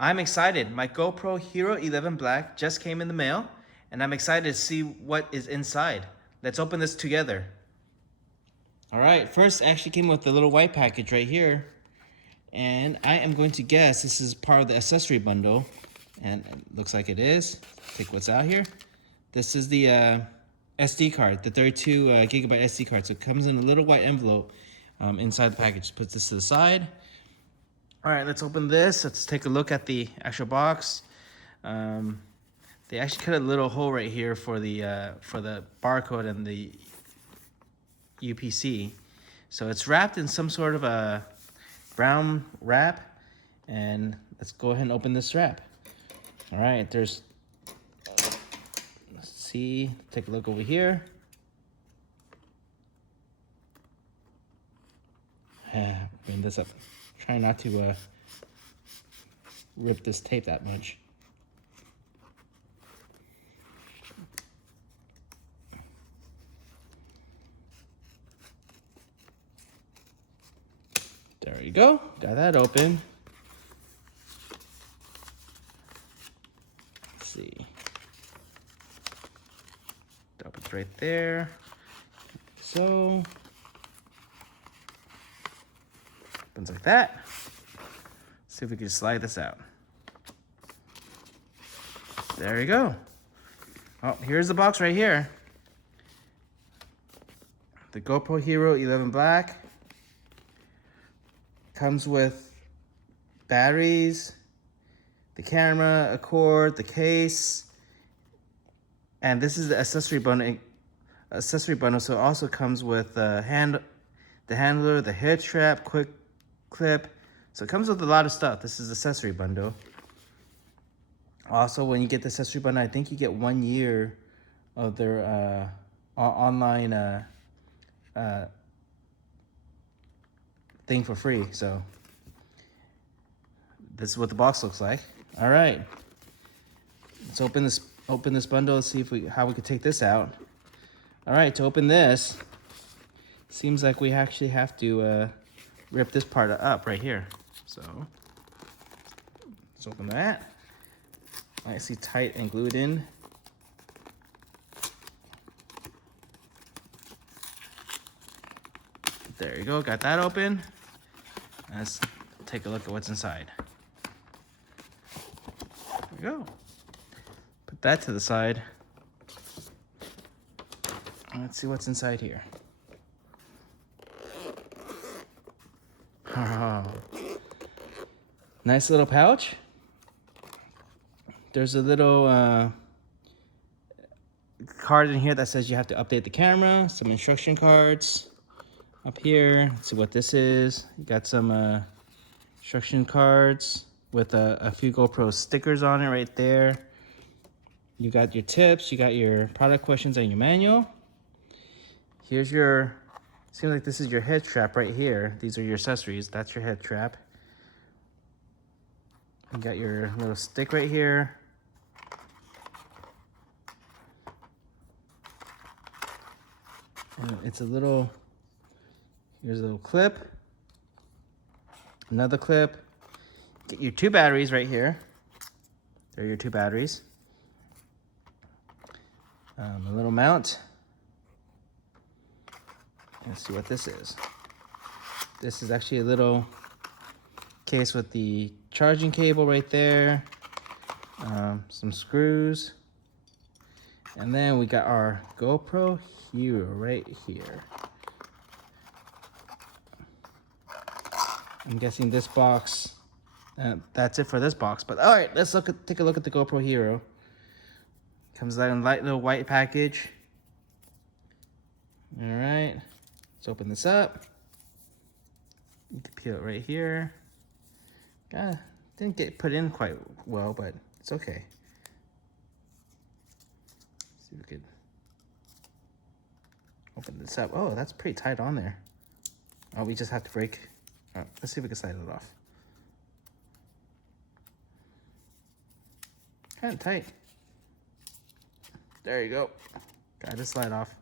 I'm excited. My GoPro Hero 11 Black just came in the mail, and I'm excited to see what is inside. Let's open this together. All right, first actually came with the little white package right here. And I am going to guess this is part of the accessory bundle. And it looks like it is. Take what's out here. This is the SD card, the 32 gigabyte SD card. So it comes in a little white envelope inside the package. Put this to the side. All right, let's open this. Let's take a look at the actual box. They actually cut a little hole right here for the barcode and the UPC. So it's wrapped in some sort of a brown wrap, and let's go ahead and open this wrap. All right, let's see, take a look over here. Bring this up. Try not to rip this tape that much. There you go. Got that open. Let's see. It opens right there. So opens like that. Let's see if we can slide this out. There you go. Oh, here's the box right here. The GoPro Hero 11 Black. Comes with batteries, the camera, a cord, the case, and this is the accessory bundle. So it also comes with the handler, the head strap, quick clip. So it comes with a lot of stuff. This is the accessory bundle. Also, when you get the accessory bundle, I think you get 1 year of their online thing for free. So this is what the box looks like. All right, let's open this bundle and see how we could take this out. All right, to open this, seems like we actually have to rip this part up right here. So let's open that. Nicely tight and glued in. There you go, got that open. Let's take a look at what's inside. There we go. Put that to the side. Let's see what's inside here. Oh. Nice little pouch. There's a little card in here that says you have to update the camera, some instruction cards. Up here, let's see what this is. You got some instruction cards with a few GoPro stickers on it right there. You got your tips, you got your product questions and your manual. Here's seems like this is your head strap right here. These are your accessories. That's your head strap. You got your little stick right here. And it's here's a little clip, another clip. Get your 2 batteries right here. There are your 2 batteries. A little mount. Let's see what this is. This is actually a little case with the charging cable right there. Some screws. And then we got our GoPro Hero right here. I'm guessing this box, that's it for this box. But all right, let's take a look at the GoPro Hero. Comes out in a light little white package. All right, let's open this up. You can peel it right here. Didn't get put in quite well, but it's okay. Let's see if we could open this up. Oh, that's pretty tight on there. Oh, we just have to break. Let's see if we can slide it off. Kind of tight. There you go. Got to slide off.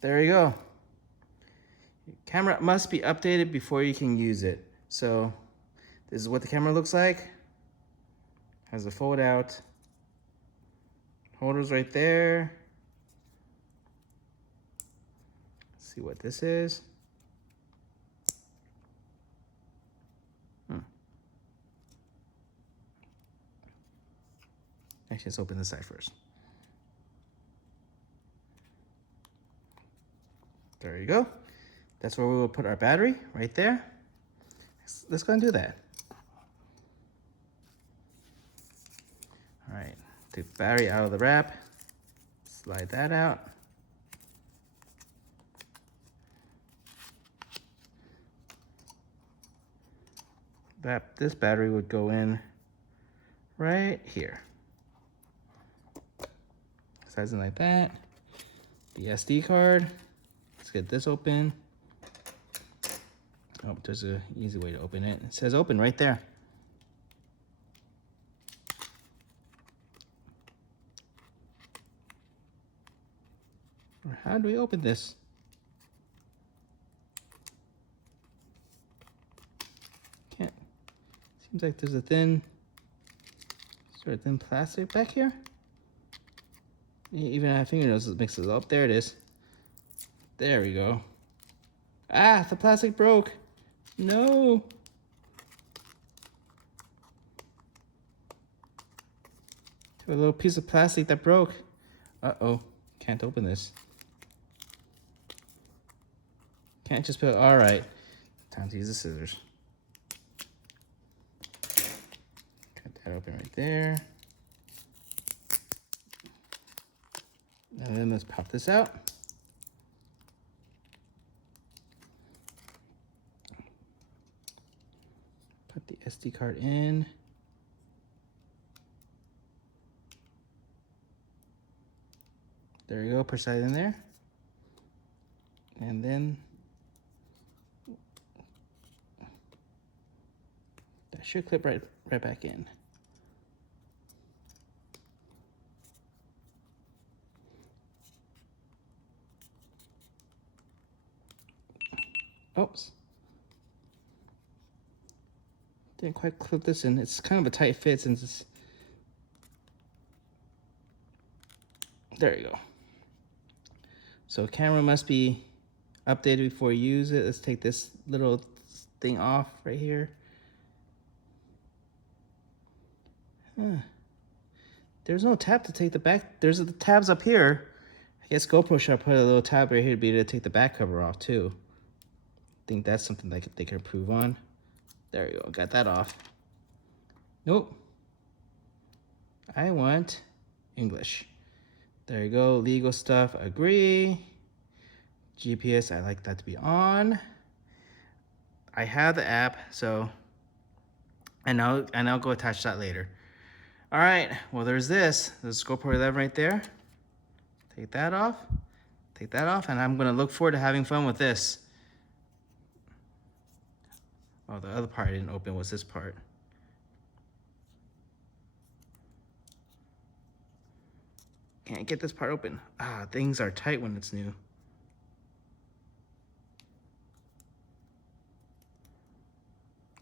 There you go. Your camera must be updated before you can use it. So this is what the camera looks like. Has a fold out. Holders right there. Let's see what this is. Actually, let's open this side first. There you go. That's where we will put our battery, right there. Let's go and do that. All right, take the battery out of the wrap. Slide that out. This battery would go in right here. Sizing like that. The SD card. Let's get this open. Oh, there's an easy way to open it. It says open right there. How do we open this? Can't. Seems like there's a thin, sort of thin plastic back here. Even I have fingernails, it mixes up. There it is. There we go. Ah, the plastic broke. No. A little piece of plastic that broke. Uh-oh, can't open this. Can't just put, all right. Time to use the scissors. Cut that open right there. And then let's pop this out. Put the SD card in. There you go, push that in there. And then that should clip right back in. Oops. Didn't quite clip this in. It's kind of a tight fit since it's... There you go. So camera must be updated before you use it. Let's take this little thing off right here. There's no tab to take the back. There's the tabs up here. I guess GoPro should put a little tab right here to be able to take the back cover off too. I think that's something that they could improve on. There you go, got that off. Nope. I want English. There you go, legal stuff, agree. GPS, I like that to be on. I have the app, so, and I'll go attach that later. All right, well there's this. There's GoPro 11 right there. Take that off, and I'm gonna look forward to having fun with this. Oh, the other part I didn't open was this part. Can't get this part open. Ah, things are tight when it's new.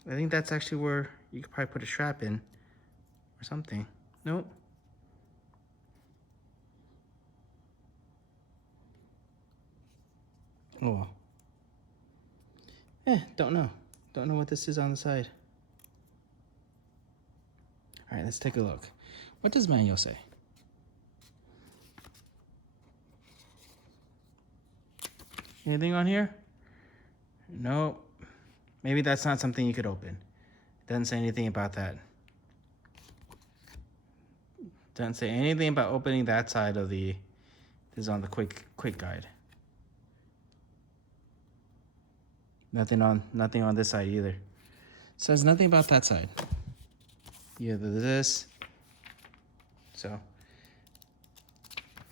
I think that's actually where you could probably put a strap in or something. Nope. Oh well. Don't know. Don't know what this is on the side. All right, let's take a look. What does manual say? Anything on here? Nope. Maybe that's not something you could open. Doesn't say anything about that. Doesn't say anything about opening that side of the, this is on the quick guide. Nothing on this side either. Says nothing about that side. Either this. So,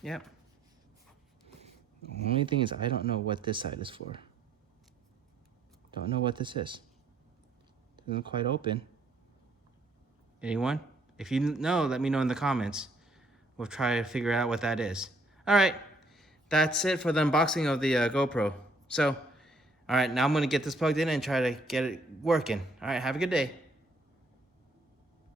yep. The only thing is I don't know what this side is for. Don't know what this is. Doesn't quite open. Anyone? If you know, let me know in the comments. We'll try to figure out what that is. All right, that's it for the unboxing of the GoPro. So, all right, now I'm gonna get this plugged in and try to get it working. All right, have a good day.